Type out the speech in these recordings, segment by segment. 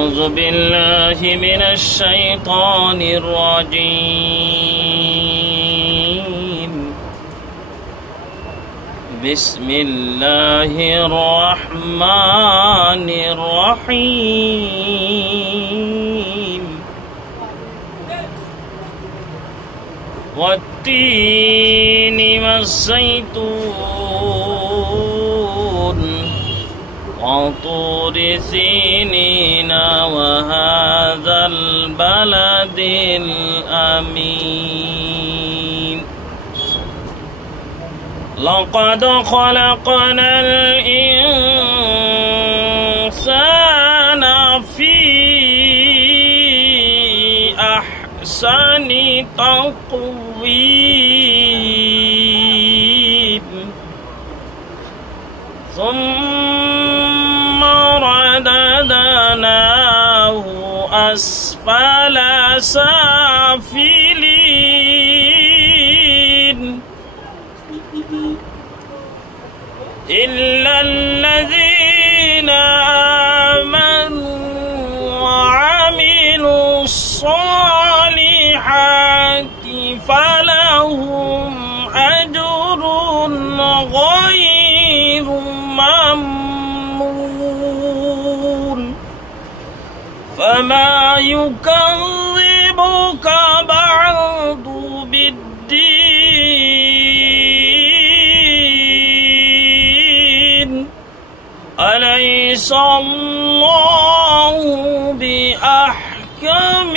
أعوذ بالله من الشيطان الرجيم بسم الله الرحمن الرحيم والتين والزيتون وطور سينين وهذا البلد الأمين لقد خلقنا الإنسان في أحسن تقويم ثم رددناه أسفل سافلين إلا الذين آمنوا وعملوا الصالحات فلهم أجر غير ممنون فما يكذبك بعد بالدين أليس الله بأحكم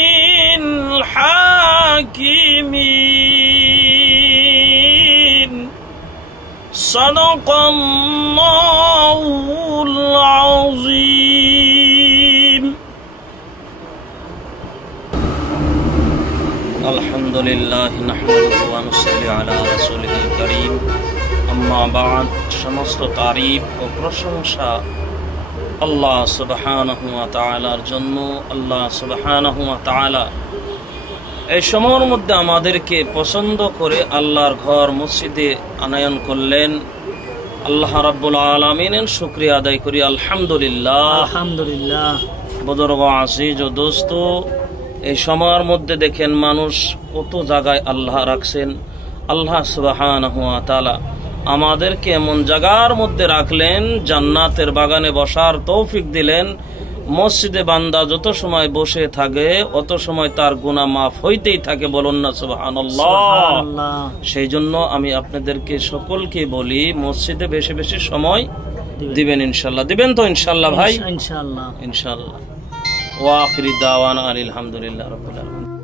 الحاكمين صدق الله العظيم الحمد لله نحمده ونصلي على رسوله الكريم أما بعد সমস্ত তারিফ ও প্রশংসা আল্লাহ সুবহানাহু ওয়া তাআলার জন্য। আল্লাহ সুবহানাহু ওয়া তাআলা এই সময়ের মধ্যে আমাদেরকে পছন্দ করে আল্লাহর ঘর মসজিদে আনয়ন করলেন। আল্লাহ রাব্বুল আলামিনের শুকরিয়া আদায় করি আলহামদুলিল্লাহ। আলহামদুলিল্লাহ। বুজুর্গ আজিজ ও দোস্ত, এই সময়ের মধ্যে দেখেন মানুষ কত জায়গায় আল্লাহ রাখছেন। আল্লাহ সুবহানাহু ওয়া তাআলা আমাদেরকে এমন জায়গার মধ্যে রাখলেন, জান্নাতের বাগানে বসার তৌফিক দিলেন। মসজিদে বান্দা যত সময় বসে থাকে অত সময় তার গুনাহ মাফ হইতেই থাকে, বলুন না সুবহানাল্লাহ। সেই জন্য আমি আপনাদেরকে সকলকে বলি মসজিদে বেশি বেশি সময় দিবেন ইনশাআল্লাহ। দিবেন তো ইনশাআল্লাহ ভাই? ইনশাআল্লাহ ইনশাআল্লাহ। ওয়া আখিরি দাওয়ানা আলহামদুলিল্লাহ রাব্বিল আলামিন।